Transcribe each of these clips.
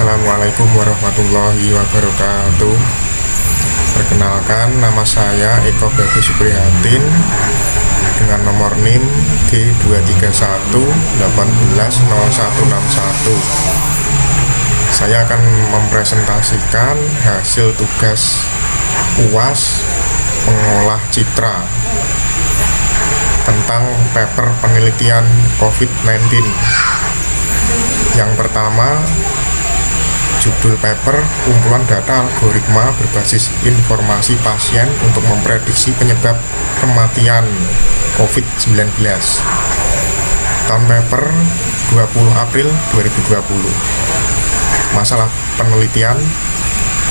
Assalamualaikum warahmatullahi wabarakatuh. Perkenalkan, nama saya Eko Bagus Suprihatin dengan nomor NIM G231180161. Saya akan mempresentasikan hasil tugas UAS pengolah citra tentang paper penelitian COVID-19. Yang pertama, judul paper kumpulan data algoritma berbasis informasi pasien untuk memprediksi penyebab kematian COVID-19. Tahun paper 20 April 2020. Masalah penelitian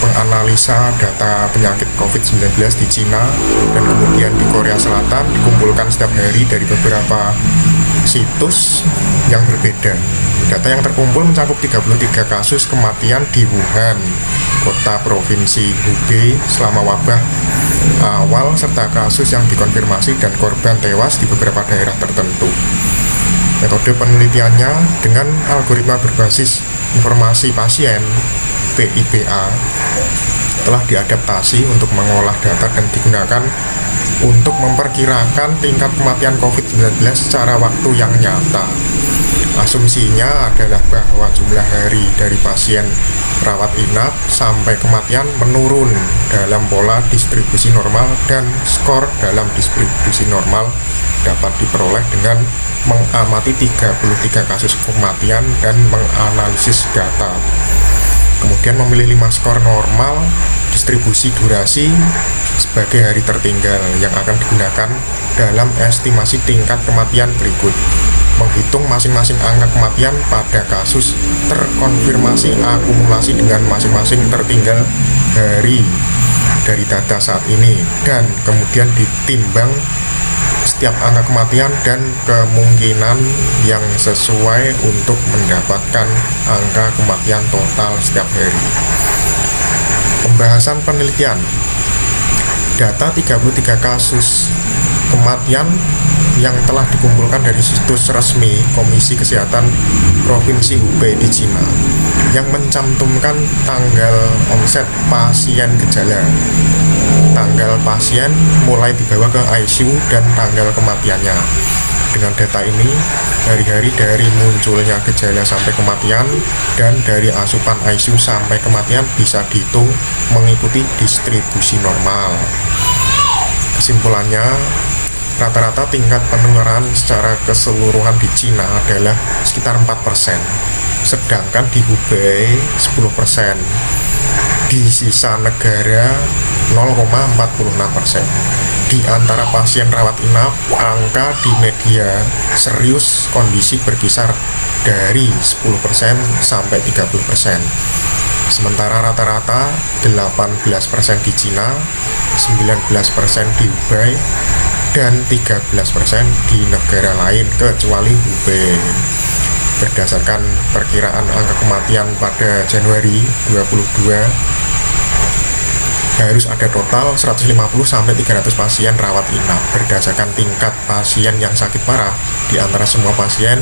penganalisa data penyakit COVID-19 di Cina dan kemudian di Korea Selatan dikumpulkan setiap hari dari beberapa situs yang berbeda. Data yang terkumpul mencakup 33 kasus kematian di Wuhan, kota provinsi Hubei selama wabah awal, serta kasus yang dikonfirmasi dan korban tewas di beberapa daerah tertentu. Metode penelitiannya dengan algoritma berbasis informasi pasien (PIPA) telah diadaptasi untuk mengolah data dan digunakan untuk memperkirakan tingkat kematian COVID-19 secara waktu yang nyata. Asumsinya adalah bahwa jumlah hari dari pasien rawat inap sampai kematian menurun dalam pola distribusi normal, dan skor dalam distribusi normal dapat diperoleh dengan mengamati 33 kasus kematian dan menganalisis data. Kemudian memilih 5 skor normal distribusi durasi sebagai hari tertinggal yang akan digunakan dalam estimasi tingkat kematian berikut. Menghitung masing-masing angka kematian pada kasus terkonfirmasi akumulasi dengan masing-masing tertinggal hari dari data saat ini, dan kemudian ditimbang setiap angka kematian dan kemungkinan yang sesuai untuk mendapatkan angka kematian total setiap hari. Pembahasan penelitian. Data 33 kasus kematian yang telah dikumpulkan dari situs resmi Komisi Kesehatan Provinsi Hubei di Cina yang mencantumkan tanggal onset pasien gejala, tanggal pasien mulai dibawa ke ICU, dan tanggal kematiannya. Dengan data ini, hari-hari dari munculnya gejala sampai kematian dan dari asupan ICU sampai kematian bisa dihitung mengikuti distribusi normal. Kesimpulannya, rata-rata tingkat penularan secara keseluruhan di Cina adalah sekitar 4%, sedangkan di Hubei 10%. Di sisa negara 0,46%. Di antara pasien rawat inap, angka di media serius kondisi berkisar dari 10% sampai 30%. Sementara rata-rata 18% di Cina, 19% di Hubei, dan 13% di negara lain kecuali Hubei. Berdasarkan perkiraan angka kematian pada Januari 2022, harus ada total 150-300 pasien rawat inap. Berdasarkan tingkat pasien yang sakit parah di antara semua pasien,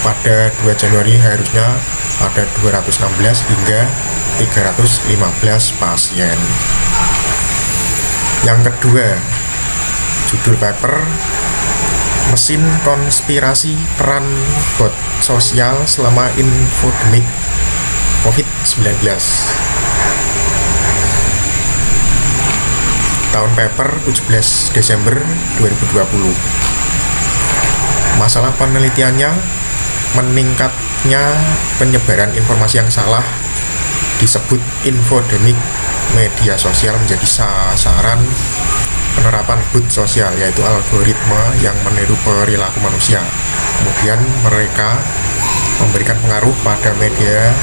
pada 2 Januari harusnya ada 216 hingga 315 pasien. Yang kedua, judul paper mesin konspirasi peran bot sosial selama infodemik COVID-19. Tahun paper 17 Desember 2020. Masalah penelitiannya, meningkatnya penyebaran informasi yang salah disebut infodemik media sosial menjadi sasaran penerapan bot sosial, yaitu algoritma yang meniru perilaku manusia. Kemudian mereka memberikan pengaruh pada media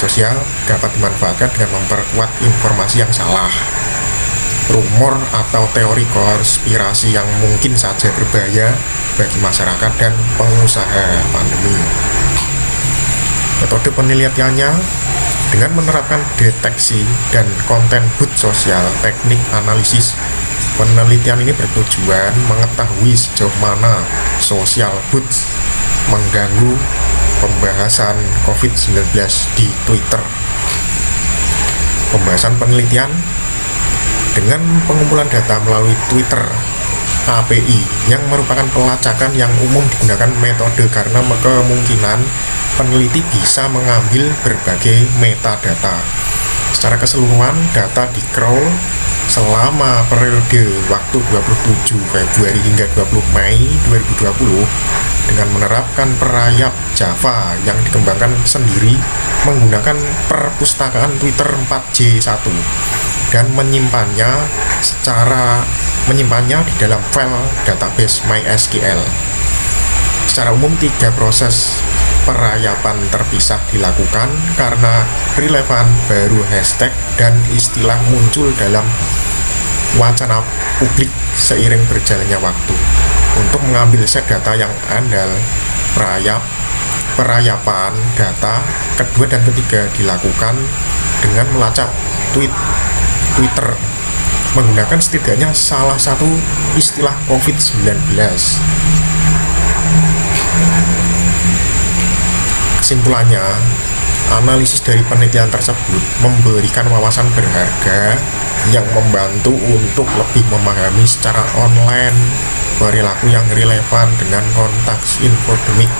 sosial dapat dimanfaatkan dengan memperkuat informasi yang salah, rumor atau teori konspirasi yang mungkin saja berbahaya bagi masyarakat dan pengusaha pandemi. Metode penelitiannya dengan menerapkan deteksi dan konten bot sosial. Teknik analisis penelitian ini bertujuan mengetahui sejauh mana sosial bots mengganggu pembahasan COVID-19 di Twitter. Pembahasan penelitian dengan pengumpulan data melalui Twitter API yang merupakan pelacakan yang umum digunakan metode karena kemungkinan peneliti bisa mengambil berbagai metadata. Secara keseluruhan, data di-crawl selama periode waktu 27 Februari hingga 20 Mei 2020 dengan menerapkan perayap Java yang dikembangkan sendiri menggunakan perpustakaan Twitter 4J1 dan menyimpannya di dalam file database MySQL. Secara umum, 3 proses perayapan terpisah dilakukan karena relevan baru hashtag dan istilah muncul dalam wacana publik seiring berjalannya waktu. Untuk mengambil set data yang andal, perayapan data kedua dan ketiga dilakukan dengan melacak Twitter menggunakan setidaknya salah satu istilah COVID-19. Kesimpulannya, analisis dari penelitian tersebut memberikan wawasan berharga yang membantu untuk lebih memahami secara online perilaku yang relevan dengan konteks infodemik.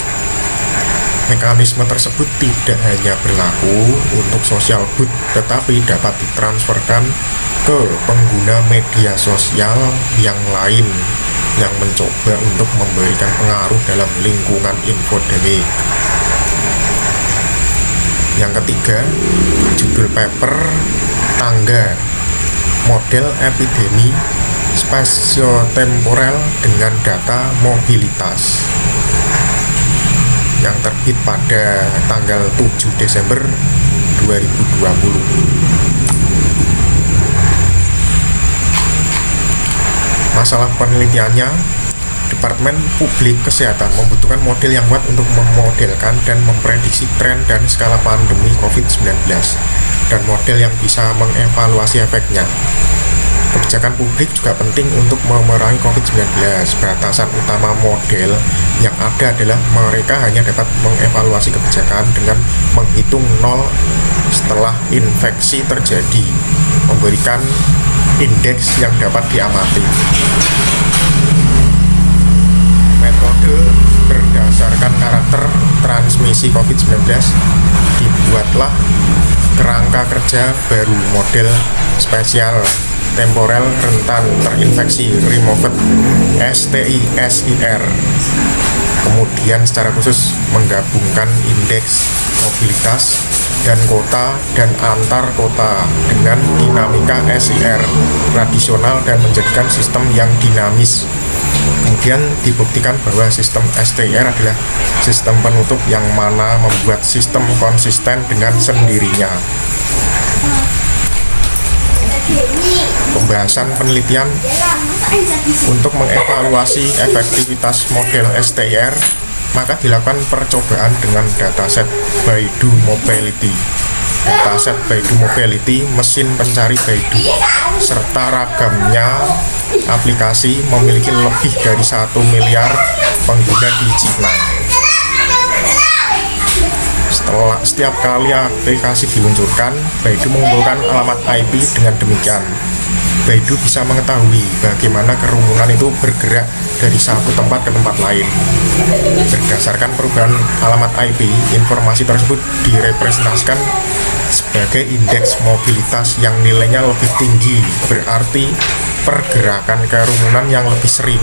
Mekanisme tersebut tidak hanya berlaku untuk social booth, tetapi dapat ditransferkan ke pengguna media sosial yang lain yang mencoba untuk memberikan pengaruh dalam lingkungan infodemik. Yang ketiga, judul paper tangga model epidemi spasio-temporal dengan data mobilitas yang terbit pada tanggal 7 Desember 2020. Masalah penelitiannya, Departemen Publik Kesehatan membutuhkan model yang kuat untuk memodelkan dan memprediksi tren dan skala pandemi COVID-19 dan model yang bisa mengevaluasi efeknya. Kebijakan publik juga penting untuk memerangi COVID-19. Batasan utama model yang ada adalah mereka hanya dapat mengevaluasi kebijakan dengan menghitung nol setelah infeksi terjadi, memberikan indeks yang dapat diamati. Metode berdasarkan karakter transmisi COVID-19 dibuatlah kerangka kerja baru model spesial temporal rentan terinfeksi removed STI-SIR. Kemudian secara khusus menggabungkan indeks mobilitas dan kota dan antar kota dengan dinamika SIR tradisional dan menjadikan sistem yang dinamis. Kemudian dibuktikan bahwa sistem STIR adalah sistem penutup yang mana membuat sistem konsisten dengan sendirinya. Pembahasan penelitian untuk mengevaluasi efektivitas model STIR, maka dilakukan percobaan dengan dataset Baidu Mobility. Dataset Baidu Mobility, mesin pencari Baidu, serta ragamnya aplikasi memiliki lebih dari 1 miliar pengguna di China. Setiap kali aplikasi diluncurkan, Baidu mengumpulkan alamat IP. Dengan demikian, Baidu bisa mengetahui bagaimana kerumunan itu bergerak dari satu tempat ke tempat lain. Berdasarkan perubahan alamat IP, informasi tersebut direpresentasikan sebagai indeks mobilitas yang nilainya lebih tinggi, berarti pergerakan kerumunan yang lebih sering.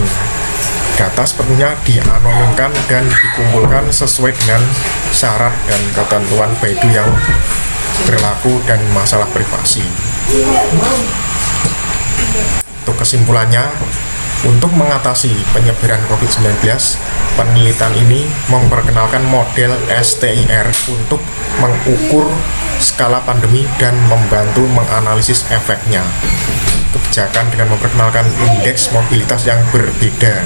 Data sepenuhnya dianonimkan dan dikumpulkan sesuai dengan syarat dan ketentuan Baidu yang berlaku dan masalah privasi. Untuk kesimpulannya, untuk mengatasi penyebaran COVID-19, penelitian ini memperkenalkan model STIR untuk mengukur skala pandemi dan membantu menganalisis efeknya. Kebijakan dengan memperkenalkan indeks mobilitas yang berbeda.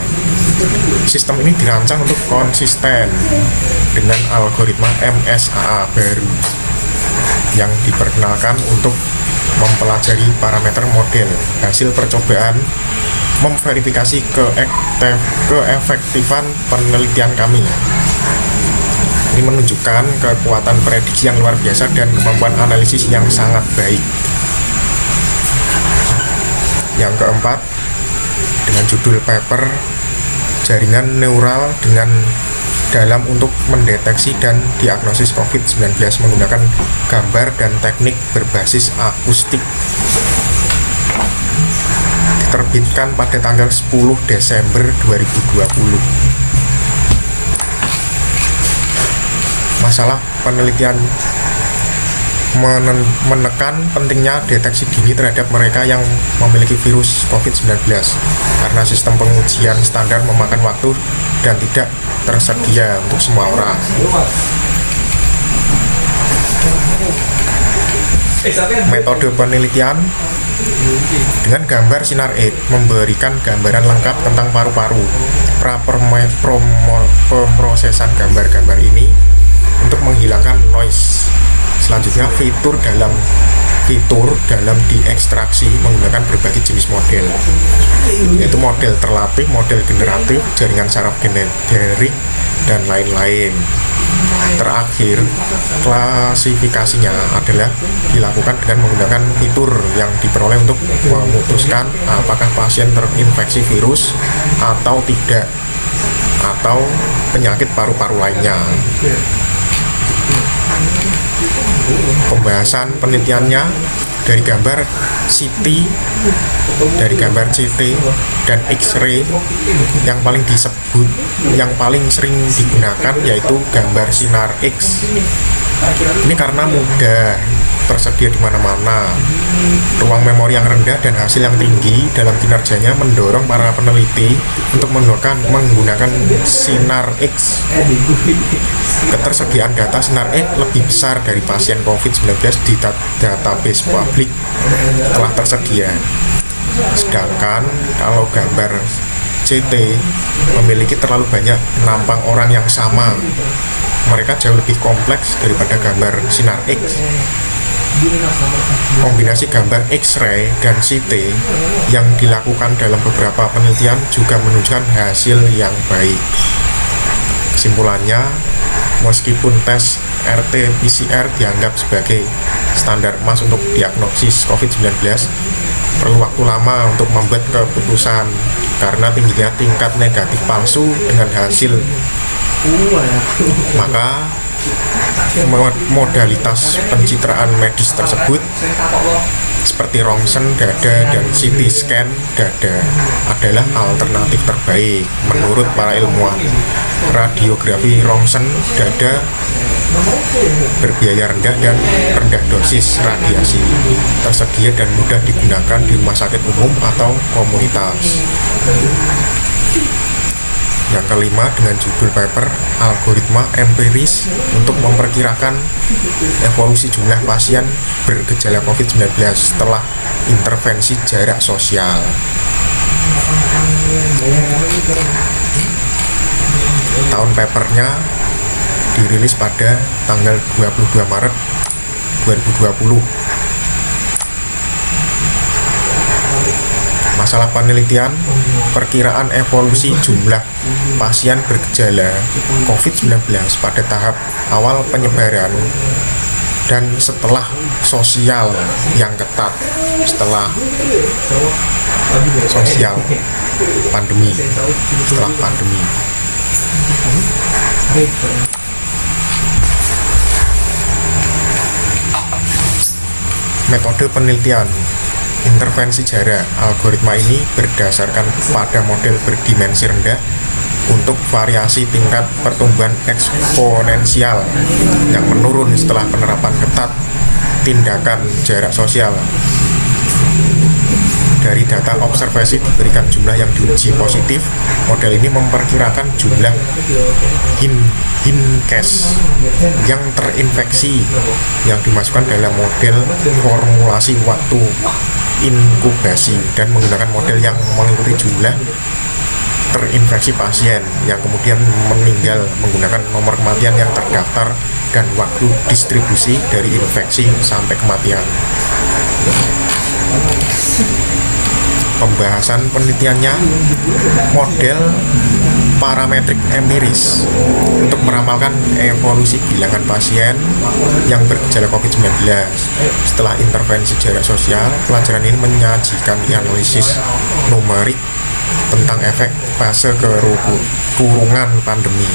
Sistem ini dirancang untuk konsisten dengan algoritma MSAA baru yang diperkenalkan untuk mempelajari parameter model. Hasil percobaan memverifikasi keefektifan penelitian kami. Ini menunjukkan kekuatan prediksi yang luar biasa dan kemampuan analisis yang sangat baik. Yang keempat, dengan judul paper jaringan neural dengan dalam untuk mendeteksi dan diagnosis COVID-19 menggunakan gambar dan teknik berbasis akustik, diterbitkan pada tanggal 10 Desember 2020. Masalah penelitian menekan pentingnya deteksi dini terhadap mereka yang memiliki virus COVID-19 karena sistem pengujian standar memakan waktu dan tidak tersedia untuk semua orang. Metode penelitian dengan gambar sinar X memberikan gambaran lengkap tentang paru-paru. Pemrosesan gambar-gambar ini untuk menghilangkan noise. Selanjutnya fitur dalam diekstraksi menggunakan berbagai jenis model, yaitu model terlatih, model generatif, jaringan saraf generik, dan lain-lain. Terakhir, klasifikasinya adalah dilakukan dengan menggunakan fitur yang diperoleh untuk memutuskan apakah pasien terinfeksi virus atau tidak, atau penyakit paru-paru lainnya. Pembahasan penelitiannya dari gambar CT, dan X-ray. Yang paling sering digunakan yaitu gambar sinar X. Ini karena mudah tersedia di mana-mana, ruang memori yang rendah dan hasil yang tinggi dalam kinerjanya mendorong para peneliti untuk menggunakan sinar X. Ketersediaan data sinar X lebih besar dari pasien COVID-19 di database publik telah tersedia. Sedangkan kalau gambar CT memiliki terlalu banyak penampang orang yang sama, mereka jauh lebih kompleks daripada gambar sinar X. Kombinasi gambar X-ray dan CT yang dilakukan dalam beberapa penelitian juga menunjukkan hasil yang baik. Kesimpulannya, meskipun tes RT-PCR dianggap sebagai standar emas untuk diagnosis COVID-19, perlu waktu lama untuk membuat keputusan karena tingginya tingkat negatif palsu dengan hasil. Maka modalitas pencitraan medis tersebut seperti rongsen dada dan CT scan dada adalah alternatif terbaik menurut para ilmuwan. Radiografi rongsen dada berbiaya rendah dan rendah dosis radiasi, tersedia dan mudah digunakan di rumah sakit umum atau komunitas. Yang kelima, dengan judul paper algoritma empiris untuk memperkirakan evolusi jumlah pasien bergejala COVID-19 setelah intervensi jarak sosial. Tahun papernya dirilis pada tanggal 22 Maret 2020. Masalah penelitian, perkiraan evolusi jumlah pasien bergejala COVID-19 pada tahap awal penyebaran dan setelah sosial yang ketat, setelah pandemi. Metode penelitian intervensi jarak. Algoritma ini berdasarkan pada model berdimensi rendah untuk variasi tingkat pertumbuhan eksponensial yang menurun setelah penerapan ketat tindakan jarak sosial. Dari data observasi diberikan jumlah yang diuji positif. Model ini memperkirakan jumlah Hincase yang terinfeksi yang dimasukkan dalam model formulasi waktu inkubasi dan menggunakan model yang mengikuti jumlah terinfeksi pasien yang kemudian meninggal menggunakan nomor kematian yang terdaftar dan waktu distribusi dari infeksi sampai kematian. Pembahasan penelitiannya model parametrik empiris untuk meramalkan evolusi bilangan pasien yang bergejala COVID-19. Setelah intervensi jarak sosial, pelajaran ini menyajikan analisis numerik tentang efek fase kurungan pandemi.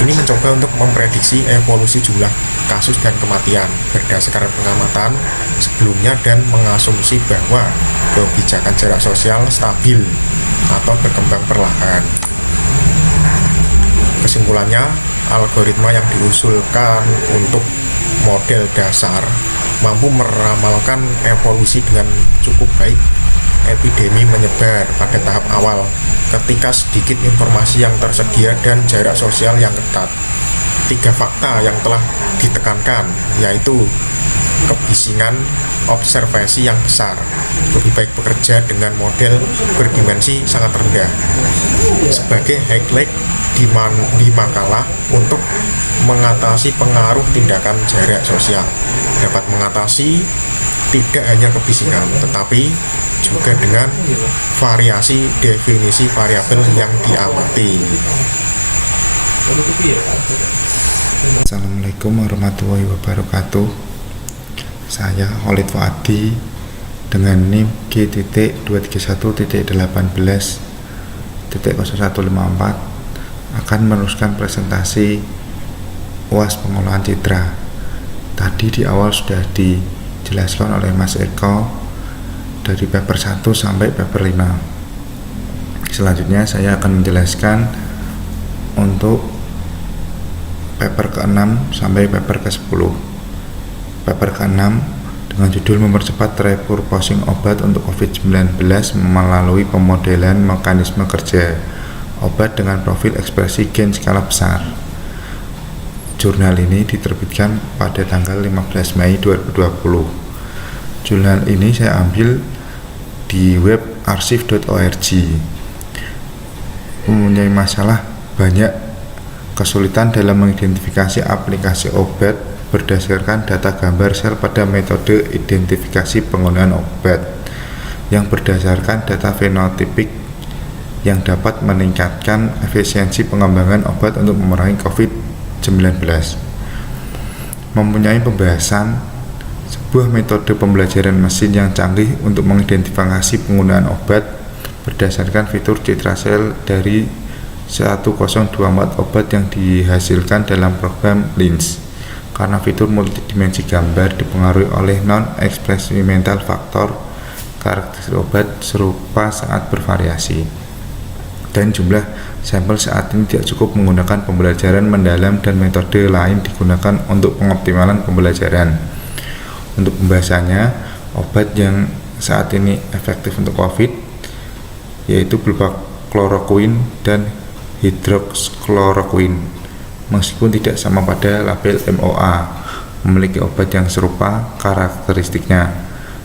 Ini mencoba untuk memprediksi evolusi jumlah kasus dan kematian berdasarkan pengamatan sebelumnya dan mengasumsi bahwa kebijakan jarak sosial stabil atau berkembang perlahan. Kesimpulannya, algoritma yang diusulkan untuk model dasar mampu meramalkan evolusi dengan cukup baik. Epidemi menyebar pada tahap awal ketika sedikit informasi yang tersedia dan jarak sosial yang ketat. 3 fakta yang telah ditekankan yaitu kebisingan observasi yang besar, lebih baik bekerja dengan model berdimensi sangat rendah sebagai highlight di makalah untuk mengatasi pengaruh tindakan jarak sosial, dapat mengatasi tidak hanya kebisingan tetapi juga dengan variasi definisi variabel yang diamati. Assalamualaikum warahmatullahi wabarakatuh. Saya Khalid Fuadi dengan NIM G.231.18.0154 akan meneruskan presentasi UAS pengolahan citra. Tadi di awal sudah dijelaskan oleh Mas Eko dari paper 1 sampai paper 5. Selanjutnya saya akan menjelaskan untuk paper ke-6 sampai paper ke-10. Paper ke-6 dengan judul mempercepat repurposing obat untuk COVID-19 melalui pemodelan mekanisme kerja obat dengan profil ekspresi gen skala besar. Jurnal ini diterbitkan pada tanggal 15 Mei 2020. Jurnal ini saya ambil di web archive.org. Mempunyai masalah banyak kesulitan dalam mengidentifikasi aplikasi obat berdasarkan data gambar sel pada metode identifikasi penggunaan obat yang berdasarkan data fenotipik yang dapat meningkatkan efisiensi pengembangan obat untuk memerangi COVID-19. Mempunyai pembahasan sebuah metode pembelajaran mesin yang canggih untuk mengidentifikasi penggunaan obat berdasarkan fitur citra sel dari 1024 obat yang dihasilkan dalam program LINS. Karena fitur multidimensi gambar dipengaruhi oleh non-eksperimental faktor, karakteristik obat serupa sangat bervariasi dan jumlah sampel saat ini tidak cukup menggunakan pembelajaran mendalam dan metode lain digunakan untuk pengoptimalan pembelajaran. Untuk pembahasannya, obat yang saat ini efektif untuk COVID yaitu berupa kloroquine dan hidrokskloroquine. Meskipun tidak sama pada label MOA, memiliki obat yang serupa karakteristiknya.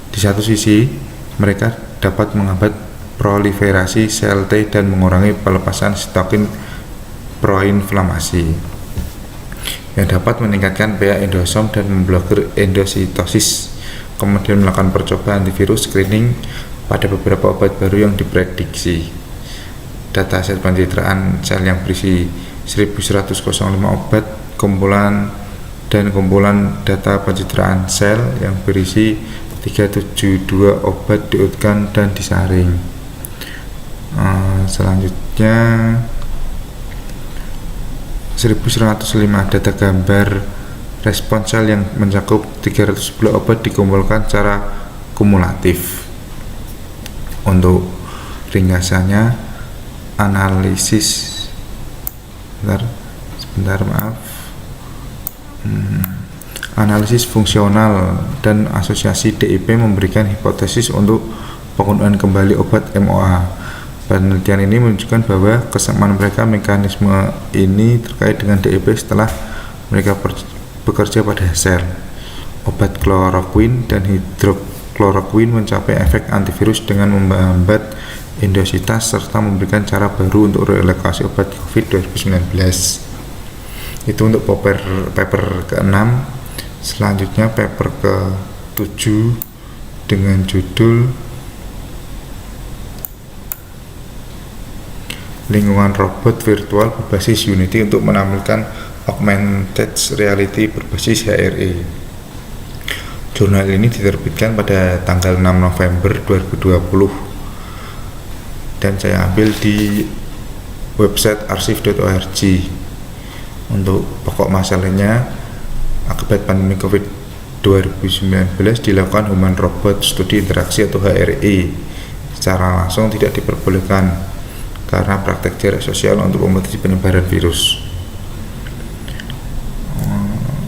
Di satu sisi, mereka dapat menghambat proliferasi sel T dan mengurangi pelepasan sitokin proinflamasi yang dapat meningkatkan pH endosom dan memblokir endositosis. Kemudian melakukan percobaan antivirus screening pada beberapa obat baru yang diprediksi. Data set pencitraan sel yang berisi 1105 obat kumpulan data pencitraan sel yang berisi 372 obat diurutkan dan disaring. Selanjutnya 1105 data gambar respons sel yang mencakup 310 obat dikumpulkan secara kumulatif. Untuk ringkasannya analisis analisis fungsional dan asosiasi DIP memberikan hipotesis untuk penggunaan kembali obat MOA. Penelitian ini menunjukkan bahwa kesamaan mereka mekanisme ini terkait dengan DIP setelah mereka bekerja pada sel. Obat kloroquine dan hidrokskloroquine mencapai efek antivirus dengan menghambat endositas serta memberikan cara baru untuk relokasi obat COVID 2019. Itu untuk paper ke-6. Selanjutnya paper ke-7 dengan judul lingkungan robot virtual berbasis Unity untuk menampilkan augmented reality berbasis HRE. Jurnal ini diterbitkan pada tanggal 6 November 2020 dan saya ambil di website archive.org. Untuk pokok masalahnya, akibat pandemi COVID 2019 dilakukan human robot studi interaksi atau HRE secara langsung tidak diperbolehkan karena praktek jarak sosial untuk membatasi penyebaran virus.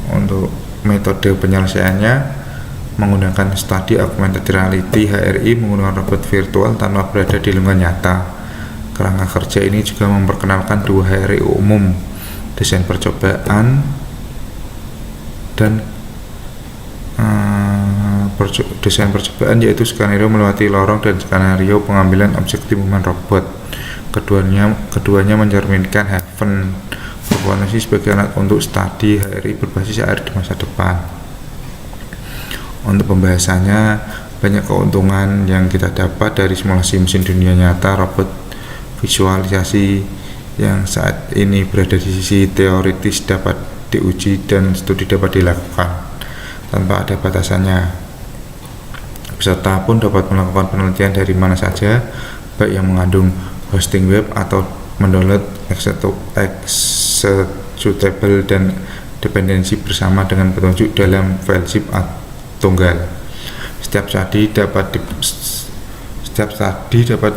Untuk metode penyelesaiannya menggunakan studi augmented reality HRI menggunakan robot virtual tanpa berada di lingkungan nyata. Kerangka kerja ini juga memperkenalkan dua HRI umum, desain percobaan dan desain percobaan, yaitu skenario melewati lorong dan skenario pengambilan objek timbungan robot. Keduanya mencerminkan Heaven berpotensi sebagai alat untuk studi HRI berbasis AR di masa depan. Untuk pembahasannya, banyak keuntungan yang kita dapat dari simulasi mesin dunia nyata robot visualisasi yang saat ini berada di sisi teoritis dapat diuji dan studi dapat dilakukan tanpa ada batasannya. Peserta pun dapat melakukan penelitian dari mana saja, baik yang mengandung hosting web atau mendownload executable dan dependensi bersama dengan petunjuk dalam file zip tunggal. Setiap studi dapat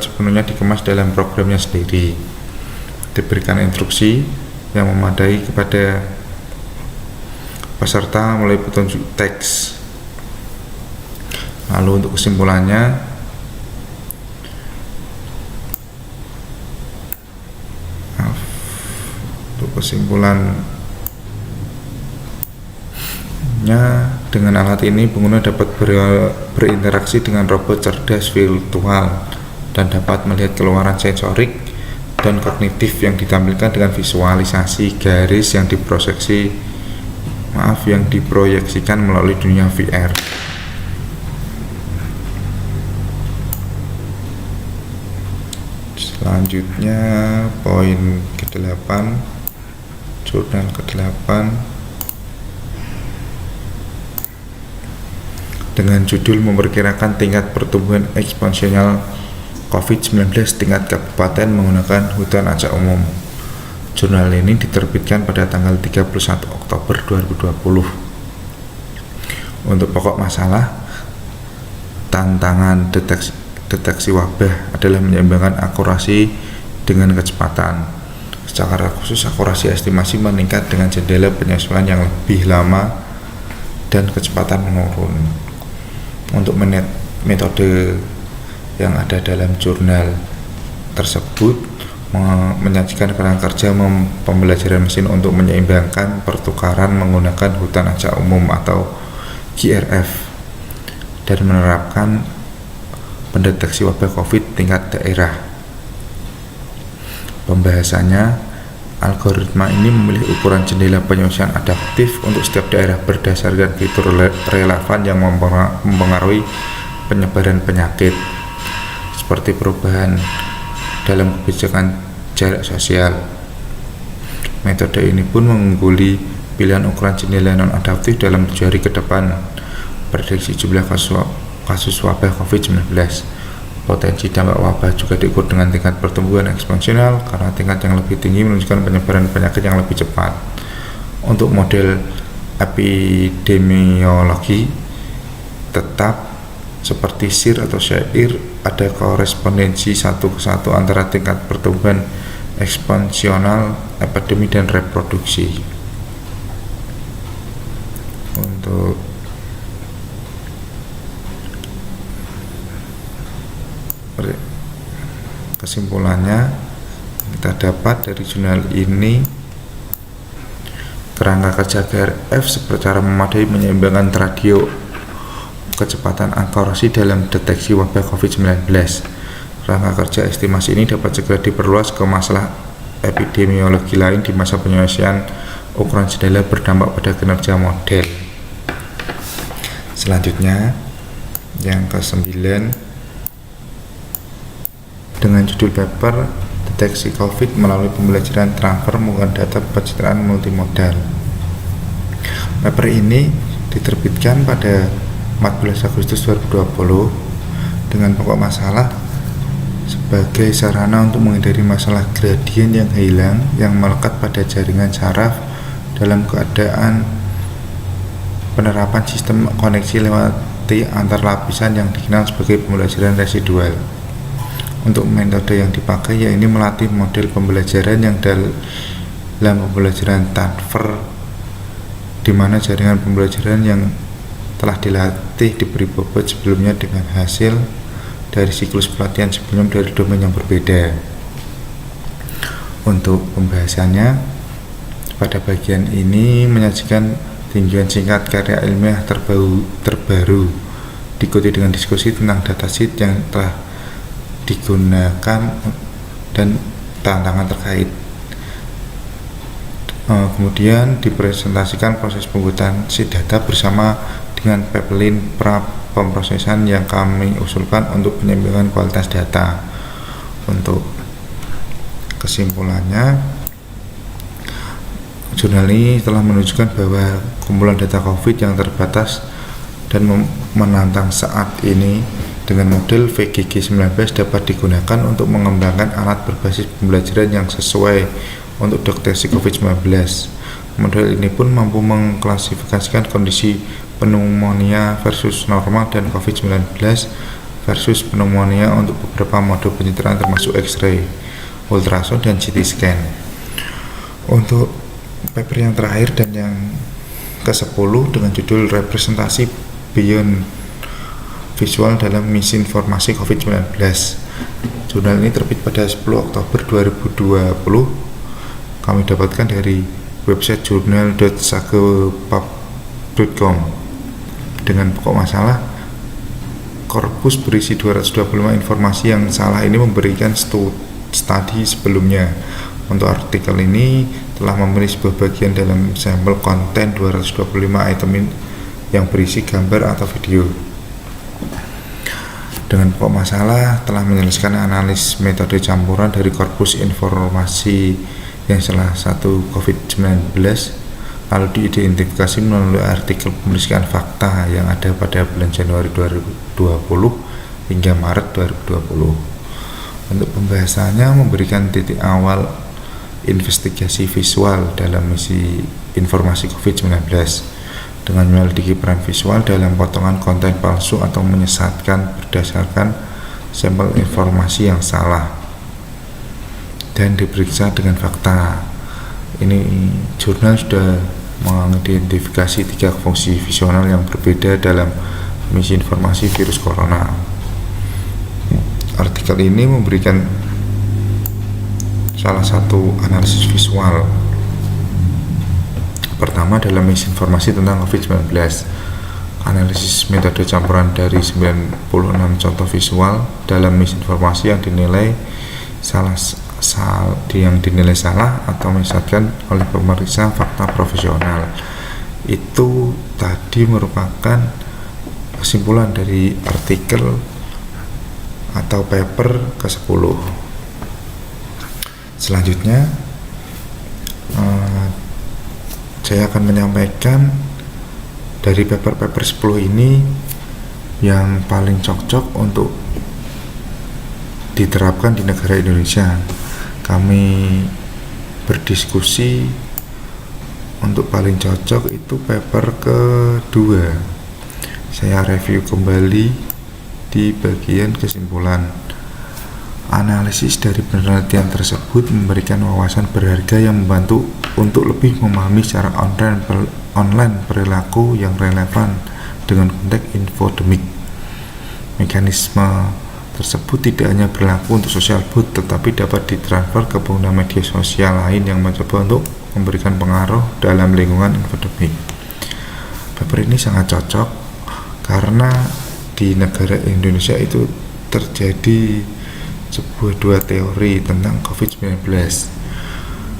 sepenuhnya dikemas dalam programnya sendiri. Diberikan instruksi yang memadai kepada peserta melalui petunjuk teks. Lalu untuk kesimpulannya, dengan alat ini pengguna dapat berinteraksi dengan robot cerdas virtual dan dapat melihat keluaran sensorik dan kognitif yang ditampilkan dengan visualisasi garis yang diproyeksikan melalui dunia VR. Selanjutnya poin ke-8, jurnal ke-8 dengan judul memperkirakan tingkat pertumbuhan eksponensial COVID-19 tingkat kabupaten menggunakan hutan acak umum. Jurnal ini diterbitkan pada tanggal 31 Oktober 2020. Untuk pokok masalah, tantangan deteksi wabah adalah menyeimbangkan akurasi dengan kecepatan. Secara khusus, akurasi estimasi meningkat dengan jendela penyesuaian yang lebih lama dan kecepatan menurun. Untuk metode yang ada dalam jurnal tersebut menyajikan kerangka kerja pembelajaran mesin untuk menyeimbangkan pertukaran menggunakan hutan acak umum atau GRF dan menerapkan pendeteksi wabah COVID tingkat daerah. Pembahasannya, algoritma ini memilih ukuran jendela penyesuaian adaptif untuk setiap daerah berdasarkan fitur relevan yang mempengaruhi penyebaran penyakit, seperti perubahan dalam kebijakan jarak sosial. Metode ini pun mengungguli pilihan ukuran jendela non-adaptif dalam 7 hari ke depan. Prediksi jumlah kasus wabah COVID-19. Potensi dampak wabah juga diukur dengan tingkat pertumbuhan eksponensial karena tingkat yang lebih tinggi menunjukkan penyebaran penyakit yang lebih cepat. Untuk model epidemiologi tetap seperti SIR atau SHAIR, ada korespondensi 1:1 antara tingkat pertumbuhan eksponensial epidemi dan reproduksi. Untuk kesimpulannya, kita dapat dari jurnal ini kerangka kerja GRF secara memadai menyeimbangkan radio kecepatan akurasi dalam deteksi wabah COVID-19. Kerangka kerja estimasi ini dapat segera diperluas ke masalah epidemiologi lain di masa penyelesaian ukuran jendela berdampak pada kinerja model. Selanjutnya, yang ke-9 dengan judul paper deteksi COVID melalui pembelajaran transfer menggunakan data pencitraan multimodal. Paper ini diterbitkan pada 14 Agustus 2020 dengan pokok masalah sebagai sarana untuk menghindari masalah gradien yang hilang yang melekat pada jaringan saraf dalam keadaan penerapan sistem koneksi lewati antar lapisan yang dikenal sebagai pembelajaran residual. Untuk metode yang dipakai yaitu melatih model pembelajaran yang dalam pembelajaran transfer, di mana jaringan pembelajaran yang telah dilatih diberi bobot sebelumnya dengan hasil dari siklus pelatihan sebelum dari domain yang berbeda. Untuk pembahasannya, pada bagian ini menyajikan tinjauan singkat karya ilmiah terbaru diikuti dengan diskusi tentang datasheet yang telah digunakan dan tantangan terkait. Kemudian dipresentasikan proses pembuatan sheet data bersama dengan pipeline pemrosesan yang kami usulkan untuk penyimpanan kualitas data. Untuk kesimpulannya, jurnal ini telah menunjukkan bahwa kumpulan data COVID yang terbatas dan menantang saat ini dengan model VGG19 dapat digunakan untuk mengembangkan alat berbasis pembelajaran yang sesuai untuk deteksi COVID-19. Model ini pun mampu mengklasifikasikan kondisi pneumonia versus normal dan COVID-19 versus pneumonia untuk beberapa mode pencitraan termasuk X-ray, ultrasound, dan CT scan. Untuk paper yang terakhir dan yang ke-10 dengan judul representasi beyond visual dalam misi informasi COVID-19. Jurnal ini terbit pada 10 Oktober 2020. Kami dapatkan dari website journal.sagepub.com dengan pokok masalah korpus berisi 225 informasi yang salah ini memberikan studi sebelumnya. Untuk artikel ini telah memilih sebuah bagian dalam sampel konten 225 item yang berisi gambar atau video. Dengan pokok masalah telah menyelesaikan analis metode campuran dari korpus informasi yang salah satu COVID-19 lalu diidentifikasi melalui artikel pemeriksaan fakta yang ada pada bulan Januari 2020 hingga Maret 2020. Untuk pembahasannya memberikan titik awal investigasi visual dalam misi informasi COVID-19 dengan menyelidiki peran visual dalam potongan konten palsu atau menyesatkan berdasarkan sampel informasi yang salah dan diperiksa dengan fakta. Ini jurnal sudah mengidentifikasi 3 fungsi visional yang berbeda dalam misi informasi virus corona. Artikel ini memberikan salah satu analisis visual. Pertama dalam misi informasi tentang COVID-19, analisis metode campuran dari 96 contoh visual dalam misi informasi yang dinilai salah atau menyesatkan oleh pemeriksa fakta profesional. Itu tadi merupakan kesimpulan dari artikel atau paper ke-10. Selanjutnya saya akan menyampaikan dari paper-paper 10 ini yang paling cocok untuk diterapkan di negara Indonesia. Kami berdiskusi untuk paling cocok itu paper kedua. Saya review kembali di bagian kesimpulan. Analisis dari penelitian tersebut memberikan wawasan berharga yang membantu untuk lebih memahami secara online perilaku yang relevan dengan konteks infodemik. Mekanisme tersebut tidak hanya berlaku untuk social bot, tetapi dapat ditransfer ke pengguna media sosial lain yang mencoba untuk memberikan pengaruh dalam lingkungan infodemik. Paper ini sangat cocok karena di negara Indonesia itu terjadi dua teori tentang COVID-19.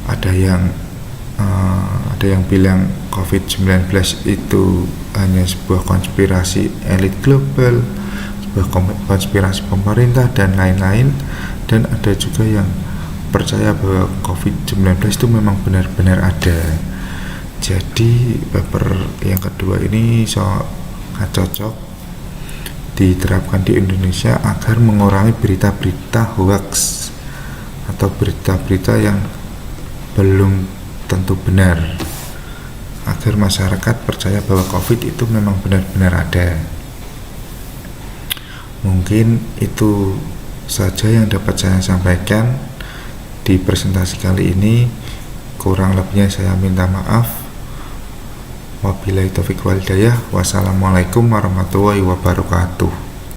Ada yang bilang COVID-19 itu hanya sebuah konspirasi elit global, sebuah konspirasi pemerintah dan lain-lain, dan ada juga yang percaya bahwa COVID-19 itu memang benar-benar ada. Jadi paper yang kedua ini sangat cocok diterapkan di Indonesia agar mengurangi berita-berita hoax atau berita-berita yang belum tentu benar, agar masyarakat percaya bahwa COVID itu memang benar-benar ada. Mungkin itu saja yang dapat saya sampaikan di presentasi kali ini. Kurang lebihnya saya minta maaf. Wabillahi taufiq wal hidayah. Wassalamualaikum warahmatullahi wabarakatuh.